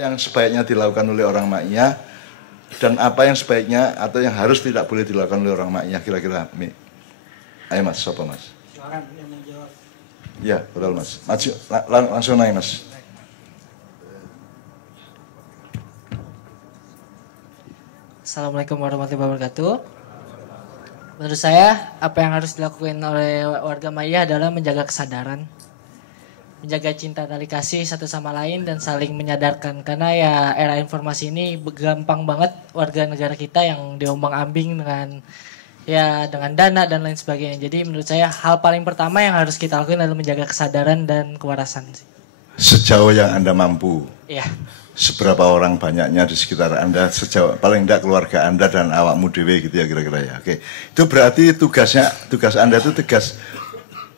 yang sebaiknya dilakukan oleh orang Ma'iyah dan apa yang sebaiknya atau yang harus tidak boleh dilakukan oleh orang Ma'iyah kira-kira. Ayo Mas, siapa Mas? Silakan yang menjawab. Ya, betul Mas. Maju, langsung naik Mas. Assalamualaikum warahmatullahi wabarakatuh. Menurut saya, apa yang harus dilakukan oleh warga Ma'iyah adalah menjaga kesadaran, menjaga cinta tali kasih satu sama lain dan saling menyadarkan. Karena ya era informasi ini gampang banget warga negara kita yang diombang-ambing dengan dana dan lain sebagainya. Jadi menurut saya hal paling pertama yang harus kita lakukan adalah menjaga kesadaran dan kewarasan. Sejauh yang Anda mampu. Iya. Seberapa orang banyaknya di sekitar Anda, sejauh paling tidak keluarga Anda dan awakmu dewe gitu ya kira-kira ya. Oke. Itu berarti tugas Anda itu tegas.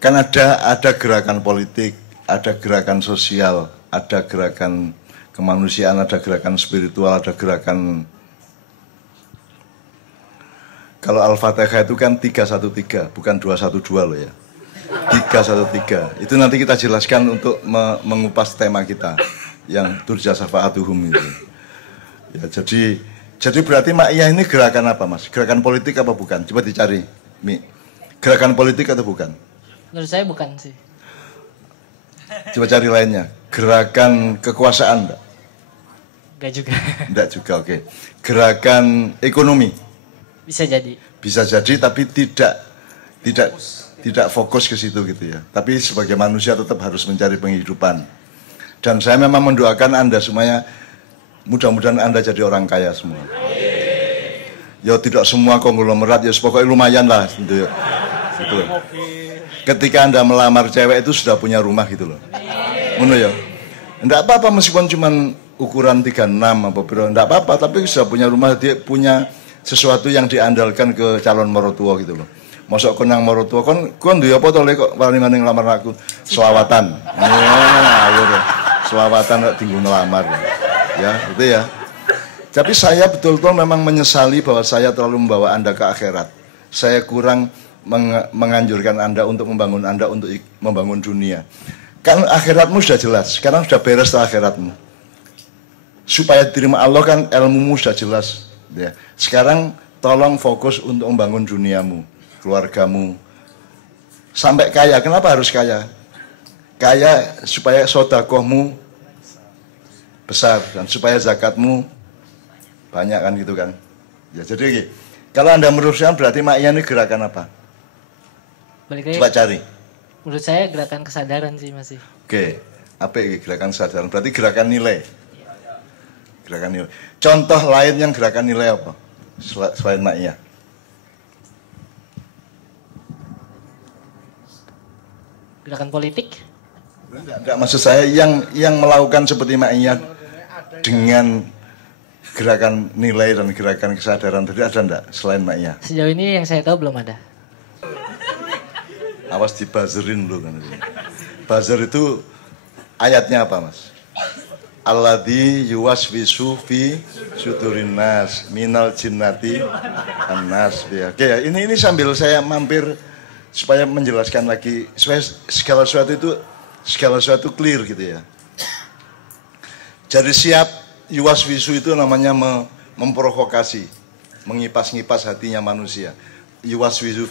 Kan ada gerakan politik, ada gerakan sosial, ada gerakan kemanusiaan, ada gerakan spiritual, ada gerakan. Kalau Al-Fatihah itu kan 313, bukan 212 loh ya. 313. Itu nanti kita jelaskan untuk mengupas tema kita yang turja syafa'atuhum itu. Ya, jadi berarti Ma'iyah ini gerakan apa Mas? Gerakan politik apa bukan? Coba dicari, Mi. Gerakan politik atau bukan? Menurut saya bukan sih. Coba cari lainnya. Gerakan kekuasaan enggak? Enggak juga. Enggak juga, oke. Gerakan ekonomi? Bisa jadi. Bisa jadi tapi tidak fokus ke situ gitu ya. Tapi sebagai manusia tetap harus mencari penghidupan. Dan saya memang mendoakan Anda semuanya, mudah-mudahan Anda jadi orang kaya semua. Ya tidak semua konglomerat, ya pokoknya lumayan lah. Gitu. Ketika Anda melamar cewek itu sudah punya rumah gitu loh. Menurut ya. Enggak apa-apa meskipun cuma ukuran 36 apa berapa, enggak apa-apa, tapi sudah punya rumah, dia punya sesuatu yang diandalkan ke calon mertua gitu loh. Masuk konang mertua kon duwe apa to kok wani-wani ngelamar aku? Selawatan. Selawatan kok tinggal ngelamar. Ya, itu ya. Tapi saya betul-betul memang menyesali bahwa saya terlalu membawa Anda ke akhirat. Saya kurang menganjurkan Anda untuk membangun Anda untuk membangun dunia. Kan akhiratmu sudah jelas, sekarang sudah beres akhiratmu. Supaya diterima Allah kan ilmumu sudah jelas. Ya. Sekarang tolong fokus untuk membangun duniamu, keluargamu. Sampai kaya, kenapa harus kaya? Kaya supaya sodakohmu besar dan supaya zakatmu banyak kan gitu kan. Ya jadi kalau Anda meneruskan berarti Ma'iyah ini gerakan apa? Coba cari. Menurut saya gerakan kesadaran sih masih. Oke, apa ini gerakan kesadaran? Berarti gerakan nilai. Gerakan nilai. Contoh lain yang gerakan nilai apa? Selain Ma'iyah. Gerakan politik? Enggak, maksud saya yang melakukan seperti Ma'iyah dengan gerakan nilai dan gerakan kesadaran tadi ada enggak selain Ma'iyah? Sejauh ini yang saya tahu belum ada. Awas dibuzzerin dulu kan. Buzzer itu ayatnya apa Mas? Alladzi yuwaswisu fi sudurin nas minal jinnati annas. Ya. Oke ya, ini sambil saya mampir supaya menjelaskan lagi supaya segala sesuatu clear gitu ya. Jadi siap yuwaswisu itu namanya memprovokasi, mengipas-ngipas hatinya manusia. Yuwaswisu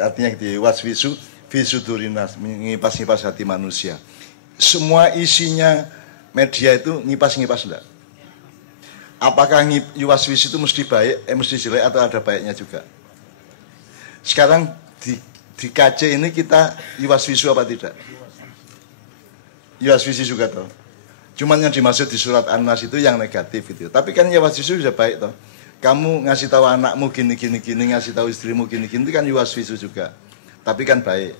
artinya gitu, yuwaswisu fi sudurin nas, mengipas-ngipas hati manusia. Semua isinya media itu ngipas-ngipas enggak? Apakah yuwaswis itu mesti baik, mesti jelek atau ada baiknya juga? Sekarang di KC ini kita yuwaswisu apa tidak? Yuwaswisi juga toh. Cuman yang dimaksud di surat An-Nas itu yang negatif itu. Tapi kan yuwaswisu sudah baik toh. Kamu ngasih tahu anakmu gini, ngasih tahu istrimu gini, itu kan yuwaswisu juga. Tapi kan baik.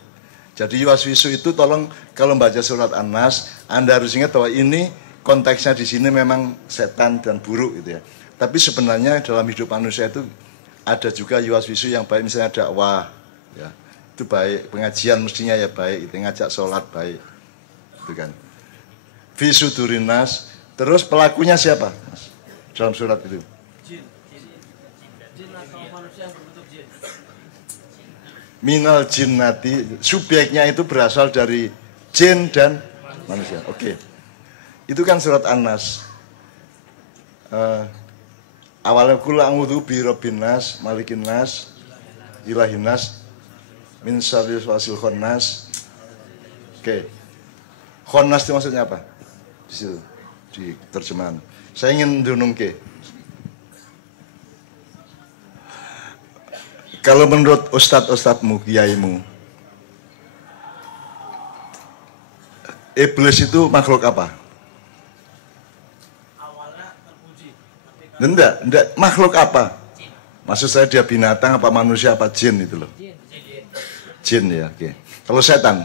Jadi yuwaswisu itu tolong kalau membaca surat An-Nas, Anda harus ingat bahwa ini konteksnya di sini memang setan dan buruk gitu ya. Tapi sebenarnya dalam hidup manusia itu ada juga yuwaswisu yang baik, misalnya dakwah, ya itu baik, pengajian mestinya ya baik, itu ngajak sholat baik, itu kan. Fi sudurin nas, terus pelakunya siapa Mas? Dalam surat itu? Minal jinnati, subjeknya itu berasal dari jin dan manusia. Oke. Itu kan surat An-Nas. awalnya kula a'udzu bi rabbin nas, malikin nas, ilahin nas, min syarri wasil khannas. Oke. Khannas itu maksudnya apa? Di situ di terjemahan. Saya ingin dunungke. Kalau menurut ustadz-ustadzmu, kiaimu, iblis itu makhluk apa? Awalnya terpuji. Enggak, makhluk apa? Maksud saya dia binatang apa manusia apa jin itu loh? Jin ya, oke. Kalau setan?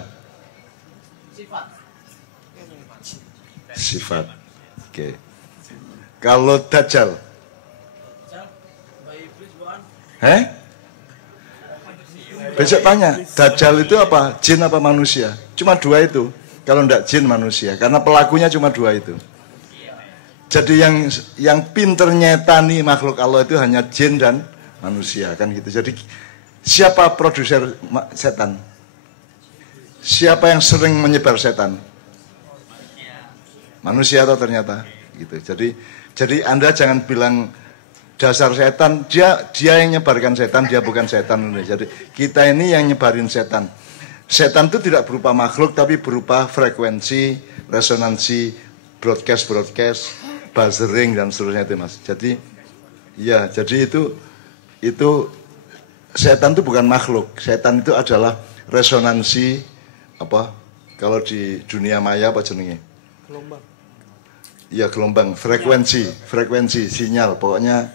Sifat. Oke. Kalau dajjal? Besok tanya, dajjal itu apa? Jin apa manusia? Cuma dua itu. Kalau enggak jin manusia, karena pelakunya cuma dua itu. Jadi yang pinter nyetani makhluk Allah itu hanya jin dan manusia kan gitu. Jadi siapa produser setan? Siapa yang sering menyebar setan? Manusia atau ternyata gitu. Jadi Anda jangan bilang dasar setan, dia yang nyebarkan setan, dia bukan setan. Jadi kita ini yang nyebarin setan. Setan itu tidak berupa makhluk tapi berupa frekuensi, resonansi, broadcast, buzzering dan seterusnya itu Mas. Jadi itu setan itu bukan makhluk. Setan itu adalah resonansi apa? Kalau di dunia maya apa jenenge? Gelombang. Ya gelombang, frekuensi, sinyal. Pokoknya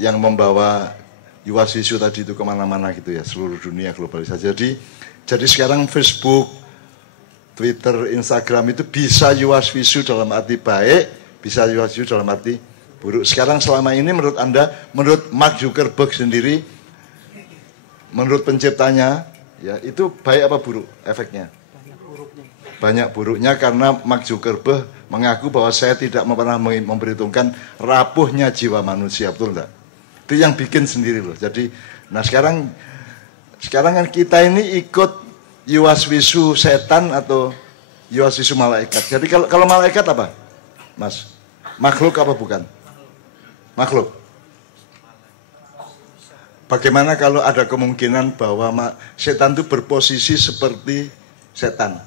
yang membawa yuwaswisu tadi itu kemana-mana gitu ya, seluruh dunia globalisasi. Jadi sekarang Facebook, Twitter, Instagram itu bisa yuwaswisu dalam arti baik, bisa yuwaswisu dalam arti buruk. Sekarang selama ini menurut Anda, menurut Mark Zuckerberg sendiri, menurut penciptanya, ya itu baik apa buruk efeknya? Banyak buruknya karena Mark Zuckerberg mengaku bahwa saya tidak pernah memperhitungkan rapuhnya jiwa manusia, betul enggak? Itu yang bikin sendiri loh. Jadi, nah sekarang kan kita ini ikut yuwaswisu setan atau yuwaswisu malaikat. Jadi kalau malaikat apa, Mas? Makhluk apa bukan? Makhluk. Bagaimana kalau ada kemungkinan bahwa setan itu berposisi seperti setan,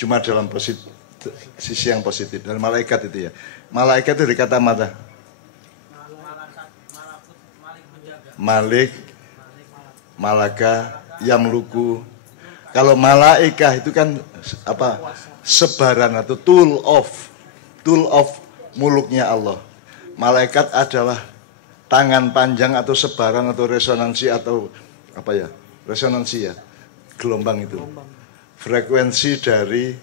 cuma dalam sisi yang positif. Dan malaikat itu ya, malaikat itu dari kata mana? Malik, malaka, yamluku. Kalau malaikah itu kan apa? Sebaran atau tool of muluknya Allah. Malaikat adalah tangan panjang atau sebaran atau resonansi atau apa ya? Resonansi ya, gelombang itu. Frekuensi dari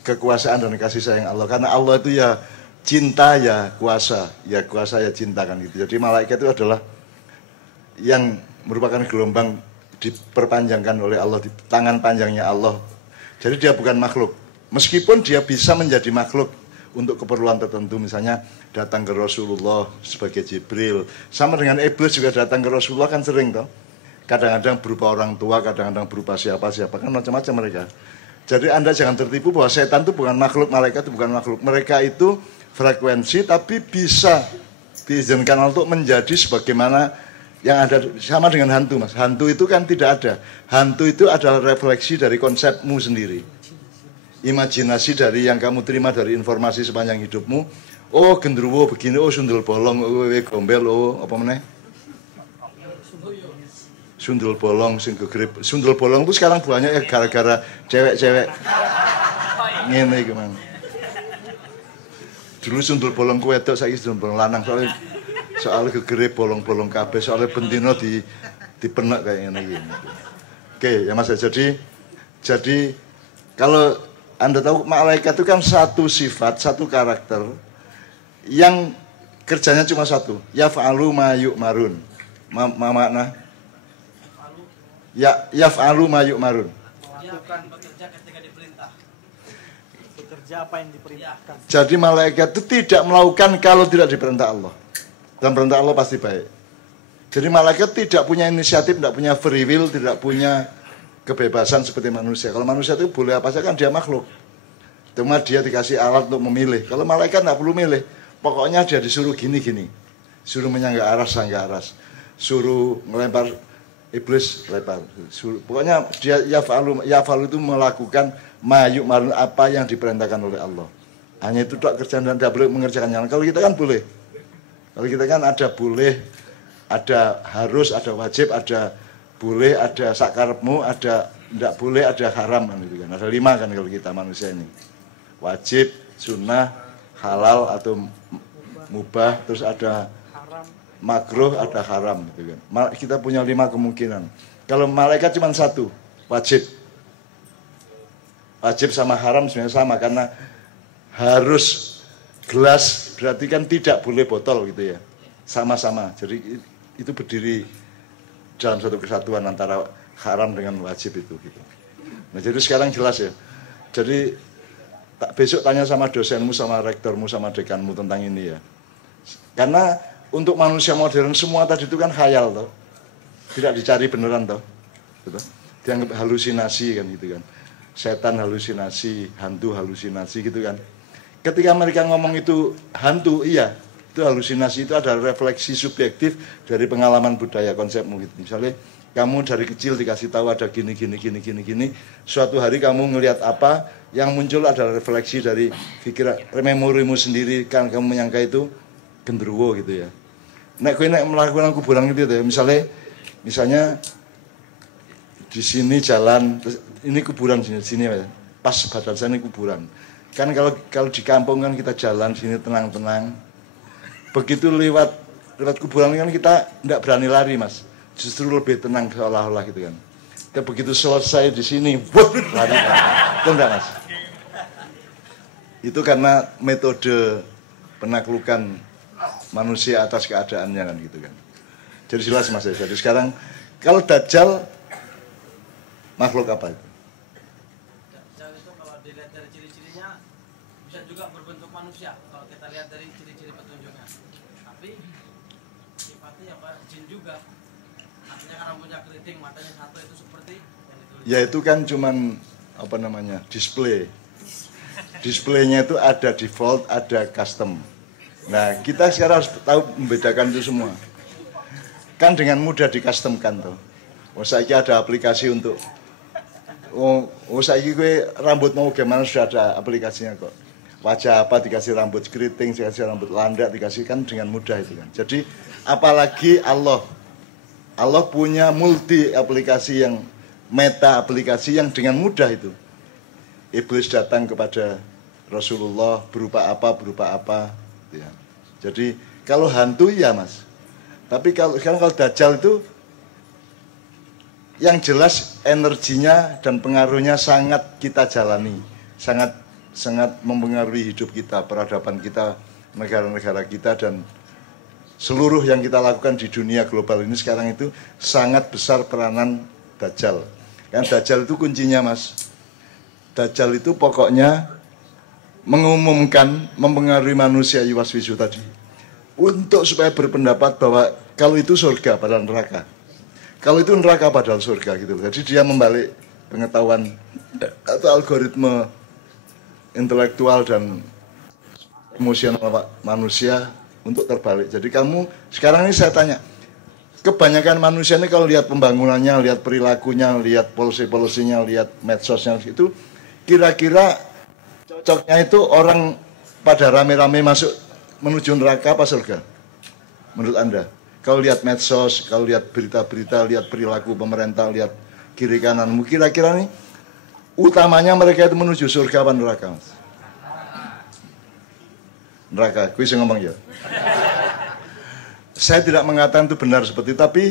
kekuasaan dan kasih sayang Allah. Karena Allah itu ya cinta ya kuasa ya cinta kan gitu. Jadi malaikat itu adalah yang merupakan gelombang diperpanjangkan oleh Allah di tangan panjangnya Allah. Jadi dia bukan makhluk. Meskipun dia bisa menjadi makhluk untuk keperluan tertentu, misalnya datang ke Rasulullah sebagai Jibril. Sama dengan iblis juga datang ke Rasulullah kan sering toh. Kadang-kadang berupa orang tua, kadang-kadang berupa siapa-siapa, kan macam-macam mereka. Jadi Anda jangan tertipu bahwa setan itu bukan makhluk, malaikat itu bukan makhluk. Mereka itu frekuensi tapi bisa diizinkan untuk menjadi sebagaimana yang ada. Sama dengan hantu Mas. Hantu itu kan tidak ada. Hantu itu adalah refleksi dari konsepmu sendiri. Imajinasi dari yang kamu terima dari informasi sepanjang hidupmu. Oh gendruwo begini, oh sundul bolong, oh gombel, oh apa meneh? Sundul bolong, sing gegrip. Sundul bolong itu sekarang banyak ya gara-gara cewek-cewek ngene iki mang. Dulu sundul bolong ku wedok, saiki sundul bolong lanang soalnya gegrip bolong-bolong kabeh, soalnya bendino dipenek kayak ngene iki. Oke, ya Mas. Jadi kalau Anda tahu malaikat itu kan satu sifat, satu karakter yang kerjanya cuma satu. Yaf'alu ma yu'marun. Makna yaf'alu ma yu'marun. Bukan bekerja ketika diperintah. Bekerja apa yang diperintahkan. Jadi malaikat itu tidak melakukan kalau tidak diperintah Allah. Dan perintah Allah pasti baik. Jadi malaikat tidak punya inisiatif, tidak punya free will, tidak punya kebebasan seperti manusia. Kalau manusia itu boleh apa saja kan dia makhluk. Cuma dia dikasih alat untuk memilih. Kalau malaikat tidak perlu milih. pokoknya dia disuruh gini-gini. Suruh menyangga aras, sangga aras. Suruh melempar iblis, lempar. Pokoknya dia yafalu itu melakukan mayuk marun apa yang diperintahkan oleh Allah. Hanya itu tak kerjaan dan tidak boleh mengerjakan yang lain. Kalau kita kan boleh. Kalau kita kan ada boleh, ada harus, ada wajib, ada boleh, ada sakarepmu, ada tidak boleh, ada haram kan itu kan. Ada 5 kan kalau kita manusia ini. Wajib, sunnah, halal atau mubah, terus ada makruh, ada haram gitu kan. Kita punya 5 kemungkinan. Kalau malaikat cuma 1, wajib. Wajib sama haram sebenarnya sama karena harus gelas berarti kan tidak boleh botol gitu ya. Sama-sama. Jadi itu berdiri dalam satu kesatuan antara haram dengan wajib itu gitu. Nah, jadi sekarang jelas ya. Jadi besok tanya sama dosenmu, sama rektormu, sama dekanmu tentang ini ya. Karena untuk manusia modern semua tadi itu kan khayal toh. Tidak dicari beneran toh. Gitu. Dianggap halusinasi kan gitu kan. Setan halusinasi, hantu halusinasi gitu kan. Ketika mereka ngomong itu hantu, iya, itu halusinasi, itu ada refleksi subjektif dari pengalaman budaya konsepmu gitu. Misalnya kamu dari kecil dikasih tahu ada gini, suatu hari kamu ngelihat apa, yang muncul adalah refleksi dari pikiran, memorimu sendiri, kan kamu menyangka itu genderuwo gitu ya. Nek kowe nek melakukan kuburan gitu ya, misalnya di sini jalan, ini kuburan sini ya, pas badan saya ini kuburan. Kan kalau di kampung kan kita jalan sini tenang-tenang. Begitu lewat kuburan kan kita tidak berani lari mas. Justru lebih tenang seolah-olah gitu kan. Kita begitu selesai di sini, lari. Itu enggak mas? Itu karena metode penaklukan manusia atas keadaannya kan gitu kan. Jadi jelas mas ya. Jadi sekarang kalau Dajjal makhluk apa itu? Juga berbentuk manusia kalau kita lihat dari ciri-ciri petunjuknya, tapi sifatnya apa jin juga, artinya kan rambutnya keriting, matanya satu, itu seperti yang ditulis. Ya itu kan cuman apa namanya displaynya itu ada default, ada custom. Nah kita sekarang harus tahu membedakan itu semua. Kan dengan mudah dicustomkan tuh. Saiki ada aplikasi untuk saiki gue rambut mau gimana sudah ada aplikasinya kok. Wajah apa dikasih rambut keriting, dikasih rambut landak, dikasihkan dengan mudah itu kan. Jadi apalagi Allah punya multi aplikasi yang meta aplikasi yang dengan mudah itu. Iblis datang kepada Rasulullah berupa apa ya. Jadi kalau hantu ya mas. Tapi kalau Dajjal itu yang jelas energinya dan pengaruhnya sangat kita jalani, sangat mempengaruhi hidup kita, peradaban kita, negara-negara kita, dan seluruh yang kita lakukan di dunia global ini sekarang itu sangat besar peranan Dajjal. Kan Dajjal itu kuncinya mas. Dajjal itu pokoknya mengumumkan, mempengaruhi manusia yuwaswisu tadi. Untuk supaya berpendapat bahwa kalau itu surga padahal neraka. Kalau itu neraka padahal surga gitu. Jadi dia membalik pengetahuan atau algoritma intelektual dan emosional manusia untuk terbalik. Jadi kamu sekarang ini saya tanya, kebanyakan manusia ini kalau lihat pembangunannya, lihat perilakunya, lihat polisi-polisinya, lihat medsosnya itu, kira-kira cocoknya itu orang pada rame-rame masuk menuju neraka apa surga? Menurut Anda? Kalau lihat medsos, kalau lihat berita-berita, lihat perilaku pemerintah, lihat kiri kananmu, kira-kira nih utamanya mereka itu menuju surga apa neraka? Neraka, gue bisa ngomong ya. Saya tidak mengatakan itu benar seperti itu, tapi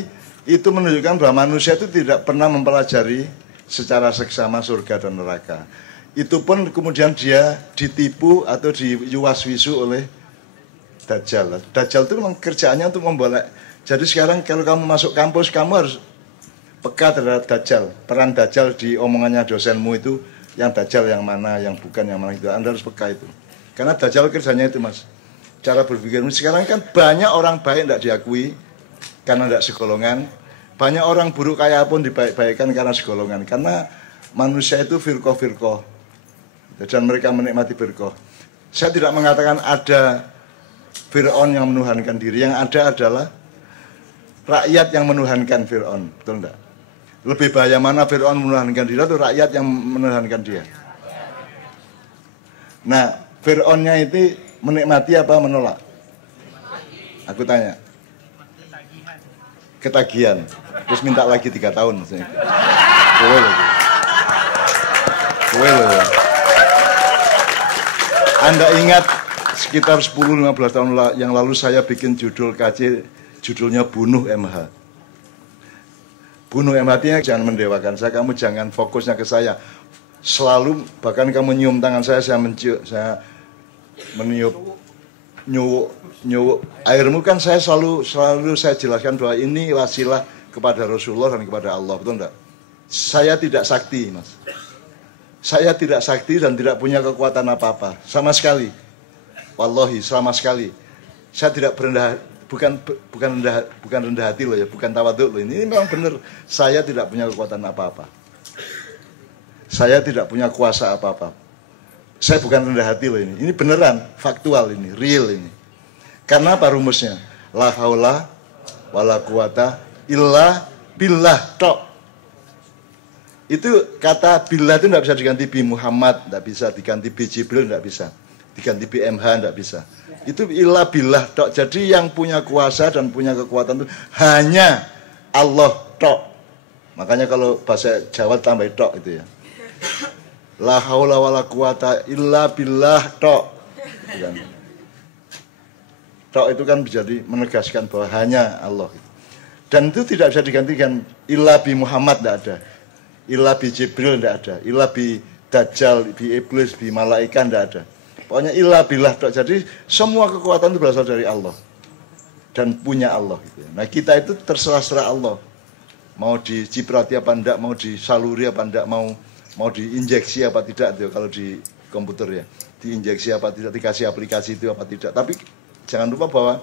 itu menunjukkan bahwa manusia itu tidak pernah mempelajari secara seksama surga dan neraka. Itu pun kemudian dia ditipu atau diyuwaswisu oleh Dajjal. Dajjal itu memang kerjaannya untuk membolak. Jadi sekarang kalau kamu masuk kampus, kamu harus peka terhadap Dajjal. Peran Dajjal di omongannya dosenmu itu, yang Dajjal yang mana, yang bukan yang mana itu. Anda harus peka itu. Karena Dajjal kerjanya itu mas. Cara berpikirmu sekarang kan banyak orang baik tidak diakui karena tidak segolongan. Banyak orang buruk kaya pun dibaik-baikkan karena segolongan. Karena manusia itu firqah-firqah. Dan mereka menikmati firqah. Saya tidak mengatakan ada Fir'aun yang menuhankan diri, yang ada adalah rakyat yang menuhankan Fir'aun, betul enggak? Lebih bahaya mana Fir'aun menuhankan diri atau rakyat yang menuhankan dia? Nah, Fir'aunnya itu menikmati apa menolak? Aku tanya. Ketagihan. Terus minta lagi 3 tahun. Kowe lagi. Kowe loh. Anda ingat sekitar 10-15 tahun yang lalu saya bikin judul KC, judulnya Bunuh MH. Bunuh MH artinya jangan mendewakan saya, kamu jangan fokusnya ke saya. Selalu, bahkan kamu nyium tangan saya meniup nyuwuk airmu kan saya selalu saya jelaskan bahwa ini wasilah kepada Rasulullah dan kepada Allah, betul enggak? Saya tidak sakti, Mas. Saya tidak sakti dan tidak punya kekuatan apa-apa sama sekali. Wallahi, sama sekali. Saya tidak berendah, bukan rendah hati loh ya, bukan tawaduk loh. Ini memang benar, saya tidak punya kekuatan apa-apa. Saya tidak punya kuasa apa-apa. Saya bukan rendah hati loh ini. Ini beneran, faktual ini, real ini. Karena apa rumusnya? La haula wala quwata illa billah tok. Itu kata billah itu tidak bisa diganti bi Muhammad, tidak bisa diganti bi Jibril, tidak bisa. Diganti bi MH, tidak bisa. Itu illa billah tok. Jadi yang punya kuasa dan punya kekuatan itu hanya Allah tok. Makanya kalau bahasa Jawa tambah tok itu ya. La haula wala quwata illa billah tok. Tok itu kan menjadi menegaskan bahwa hanya Allah. Dan itu tidak bisa digantikan illa bi Muhammad, tidak ada. Illa bi Jibril, tidak ada. Illa bi Dajjal, bi Iblis, bi Malaikat, tidak ada. Pokoknya illa billah tok. Jadi semua kekuatan itu berasal dari Allah. Dan punya Allah. Nah kita itu terserah-serah Allah. Mau diciprati apa enggak, mau disaluri apa enggak, mau diinjeksi apa tidak itu kalau di komputer ya, diinjeksi apa tidak, dikasih aplikasi itu apa tidak. Tapi jangan lupa bahwa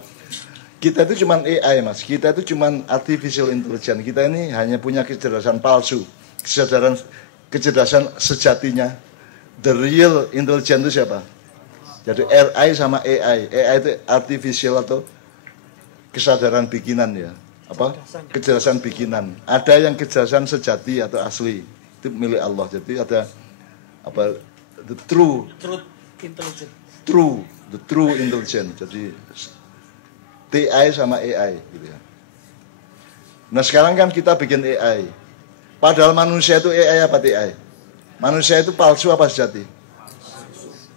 kita itu cuma AI, Mas. Kita itu cuma artificial intelligence. Kita ini hanya punya kecerdasan palsu. Kecerdasan sejatinya, the real intelligence itu siapa? Jadi RI sama AI. AI itu artificial atau kesadaran bikinan ya. Apa? Kecerdasan bikinan. Ada yang kecerdasan sejati atau asli. Itu milik Allah. Jadi ada apa? The true intelligence. The true intelligence. Jadi TI sama AI gitu ya. Nah, sekarang kan kita bikin AI. Padahal manusia itu AI apa TI? Manusia itu palsu apa sejati?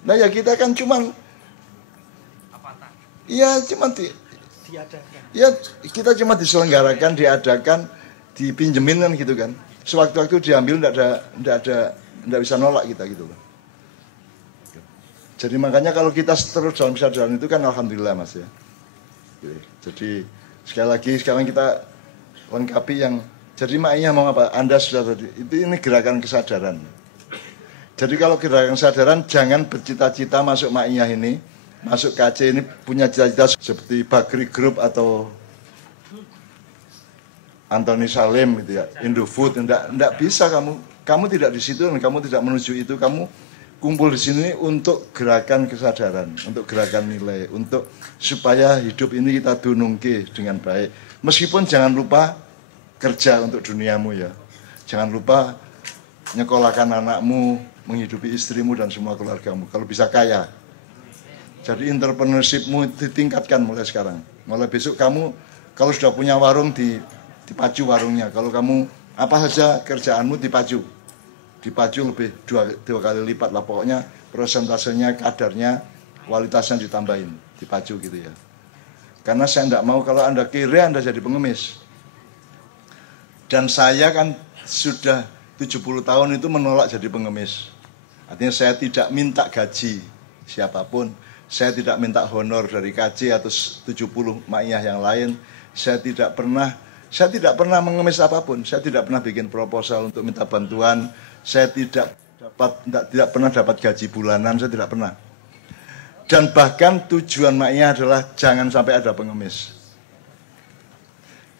Nah, ya kita kan cuman ya cuman diadakan. Ya kita cuma diselenggarakan, diadakan, dipinjemin kan gitu kan. Sewaktu-waktu diambil enggak bisa nolak kita gitu loh. Jadi makanya kalau kita terus dalam kesadaran itu kan alhamdulillah, Mas ya. Jadi sekali lagi sekarang kita lengkapi yang jadi maknya mau apa? Anda sudah tadi ini gerakan kesadaran. Jadi kalau gerakan kesadaran jangan bercita-cita masuk maknya ini, masuk KC ini punya cita-cita seperti Bakri Group atau Anthony Salim gitu ya, Indofood, enggak bisa kamu tidak di situ dan kamu tidak menuju itu, kamu kumpul di sini untuk gerakan kesadaran, untuk gerakan nilai, untuk supaya hidup ini kita dunungke dengan baik. Meskipun jangan lupa kerja untuk duniamu ya, jangan lupa nyekolahkan anakmu, menghidupi istrimu dan semua keluargamu. Kalau bisa kaya, jadi entrepreneurshipmu ditingkatkan mulai sekarang. Mulai besok kamu kalau sudah punya warung dipacu warungnya. Kalau kamu apa saja kerjaanmu dipacu lebih dua kali lipat lah. Pokoknya persentasenya, kadarnya, kualitasnya ditambahin, dipacu gitu ya. Karena saya tidak mau kalau Anda kiri Anda jadi pengemis. Dan saya kan sudah 70 tahun itu menolak jadi pengemis. Artinya saya tidak minta gaji siapapun. Saya tidak minta honor dari KC atau 70 ma'iyah yang lain. Saya tidak pernah mengemis apapun. Saya tidak pernah bikin proposal untuk minta bantuan. Saya tidak pernah dapat gaji bulanan. Saya tidak pernah. Dan bahkan tujuan ma'iyah adalah jangan sampai ada pengemis.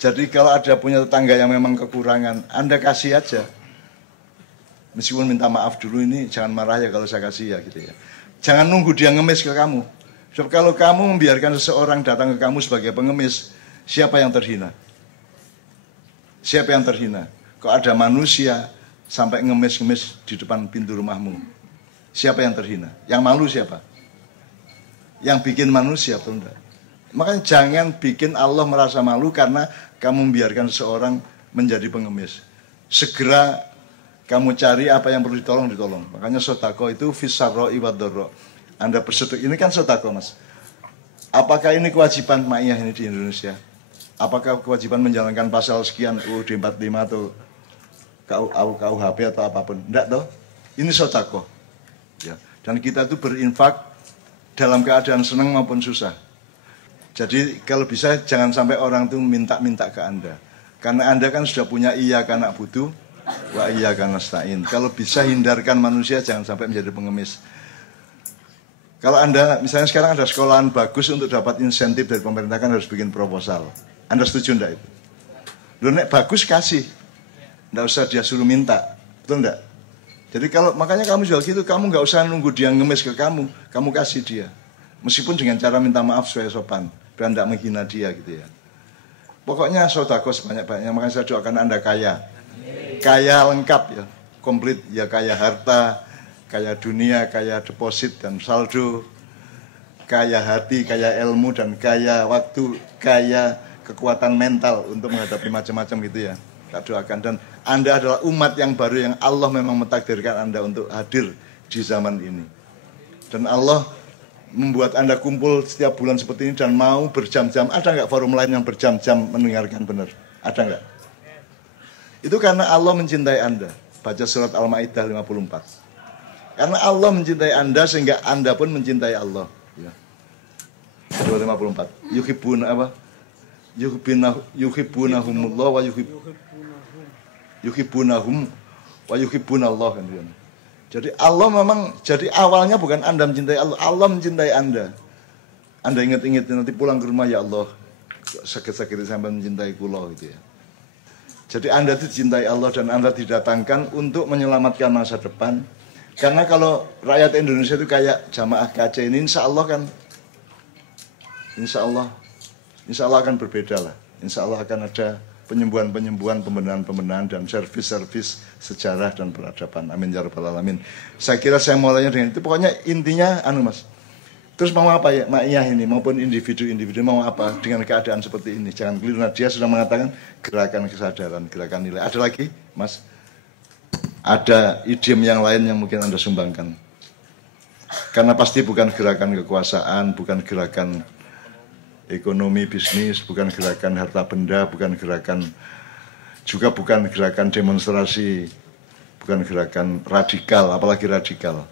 Jadi kalau ada punya tetangga yang memang kekurangan, Anda kasih aja. Meskipun minta maaf dulu ini, jangan marah ya kalau saya kasih ya gitu ya. Jangan nunggu dia ngemis ke kamu. Sebab kalau kamu membiarkan seseorang datang ke kamu sebagai pengemis, siapa yang terhina? Siapa yang terhina? Kok ada manusia sampai ngemis-ngemis di depan pintu rumahmu? Siapa yang terhina? Yang malu siapa? Yang bikin manusia, betul enggak? Makanya jangan bikin Allah merasa malu karena kamu membiarkan seseorang menjadi pengemis. Segera kamu cari apa yang perlu ditolong, ditolong. Makanya sodako itu fisarro iwadoro. Anda bersedekah, ini kan sodako, Mas. Apakah ini kewajiban ma'iyah ini di Indonesia? Apakah kewajiban menjalankan pasal sekian UUD 45 atau KUHP atau apapun? Enggak toh. Ini sodako. Ya. Dan kita itu berinfak dalam keadaan senang maupun susah. Jadi kalau bisa jangan sampai orang itu minta-minta ke Anda. Karena Anda kan sudah punya iya karena butuh, wa iya karena nasta'in. Kalau bisa hindarkan manusia jangan sampai menjadi pengemis. Kalau Anda, misalnya sekarang ada sekolahan bagus untuk dapat insentif dari pemerintah kan harus bikin proposal. Anda setuju enggak itu? Loh nek bagus kasih. Enggak usah dia suruh minta. Betul enggak? Jadi kalau makanya kamu jual gitu, kamu enggak usah nunggu dia ngemis ke kamu kasih dia. Meskipun dengan cara minta maaf sesuai sopan, biar enggak menghina dia gitu ya. Pokoknya sedekah sebanyak-banyaknya, makanya saya doakan Anda kaya. Kaya lengkap ya, komplit ya, kaya harta, kaya dunia, kaya deposit dan saldo, kaya hati, kaya ilmu, dan kaya waktu, kaya kekuatan mental untuk menghadapi macam-macam gitu ya. Kita doakan. Dan Anda adalah umat yang baru yang Allah memang mentakdirkan Anda untuk hadir di zaman ini. Dan Allah membuat Anda kumpul setiap bulan seperti ini dan mau berjam-jam. Ada nggak forum lain yang berjam-jam mendengarkan benar? Ada nggak? Itu karena Allah mencintai Anda. Baca surat Al-Ma'idah 54. Karena Allah mencintai Anda sehingga Anda pun mencintai Allah. Ya. Surat 54. Yuhibbunahumullah wa yuhibbunahum wa yuhibbunallah kan. Jadi Allah memang, jadi awalnya bukan Anda mencintai Allah, Allah mencintai Anda. Anda ingat-ingat nanti pulang ke rumah, ya Allah, sakit-sakit sampai mencintai kula gitu ya. Jadi Anda itu dicintai Allah dan Anda didatangkan untuk menyelamatkan masa depan. Karena kalau rakyat Indonesia itu kayak jamaah KC ini, insya Allah kan, insya Allah akan berbeda lah. Insya Allah akan ada penyembuhan-penyembuhan, pembenahan-pembenahan, dan servis-servis sejarah dan peradaban. Amin ya rabbal alamin. Saya kira saya mulainya dengan itu. Pokoknya intinya, Mas. Terus mau apa ya, ma'iyah ini maupun individu-individu mau apa dengan keadaan seperti ini? Jangan keliru. Dia sudah mengatakan gerakan kesadaran, gerakan nilai. Ada lagi, Mas? Ada idiom yang lain yang mungkin Anda sumbangkan? Karena pasti bukan gerakan kekuasaan, bukan gerakan ekonomi bisnis, bukan gerakan harta benda, bukan gerakan demonstrasi, bukan gerakan radikal, apalagi radikal.